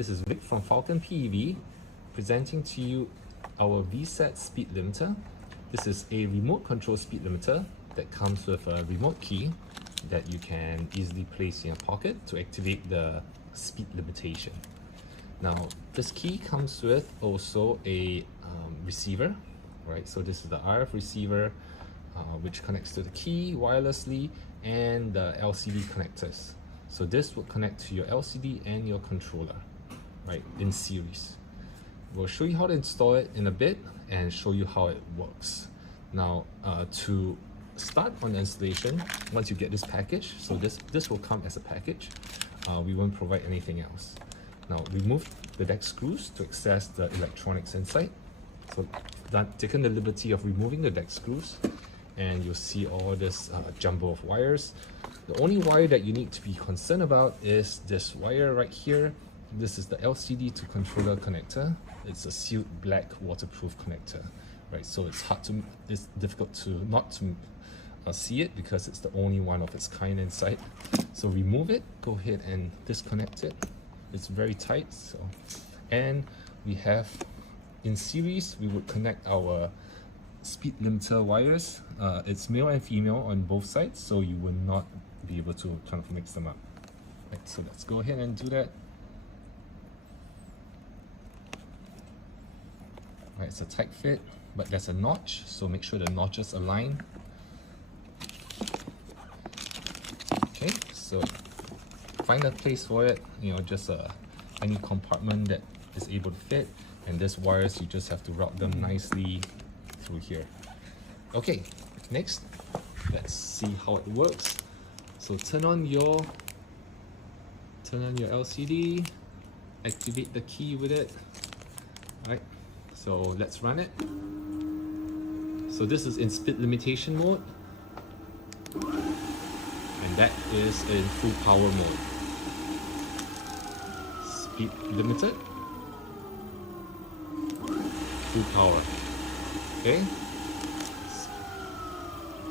This is Vic from Falcon PEV presenting to you our VSETT speed limiter. This is a remote control speed limiter that comes with a remote key that you can easily place in your pocket to activate the speed limitation. Now, this key comes with also a receiver, right? So this is the RF receiver which connects to the key wirelessly and the LCD connectors. So this will connect to your LCD and your controller, right, in series. We'll show you how to install it in a bit and show you how it works. Now, to start on the installation, once you get this package, so this will come as a package. We won't provide anything else. Now, remove the deck screws to access the electronics inside. So, taken the liberty of removing the deck screws, and you'll see all this jumble of wires. The only wire that you need to be concerned about is this wire right here. This is the LCD to controller connector. It's a sealed black waterproof connector, right? So it's difficult to not see it because it's the only one of its kind inside. So remove it, go ahead and disconnect it. It's very tight. So, and we have in series, we would connect our speed limiter wires. It's male and female on both sides, so you will not be able to kind of mix them up. Right, so let's go ahead and do that. Right, it's a tight fit, but there's a notch, so make sure the notches align. Okay, so find a place for it, just any compartment that is able to fit, and these wires, you just have to route them nicely through here. Okay, next, let's see how it works. So turn on your LCD, activate the key with it. Right, so let's run it. So this is in speed limitation mode, and that is in full power mode. Speed limited, full power. Okay,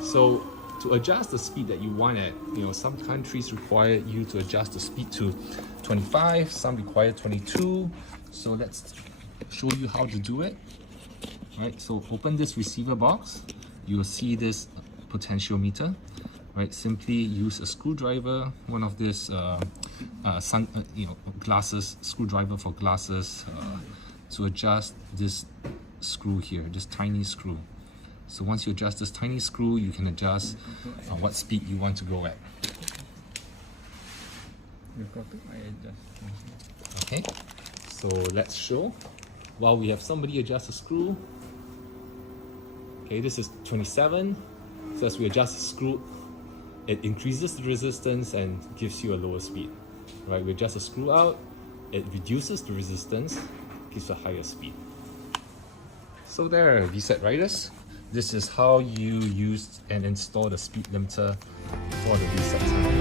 so to adjust the speed that you want at, some countries require you to adjust the speed to 25, some require 22. So let's show you how to do it. Right, so open this receiver box. You will see this potentiometer. Right, simply use a screwdriver, one of this glasses screwdriver for glasses, to adjust this screw here, this tiny screw. So once you adjust this tiny screw, you can adjust what speed you want to go at. Okay, so let's show. While we have somebody adjust the screw. Okay, this is 27. So as we adjust the screw, it increases the resistance and gives you a lower speed. Right, we adjust the screw out, it reduces the resistance, gives a higher speed. So there, VSETT riders. This is how you use and install the speed limiter for the VSETT10.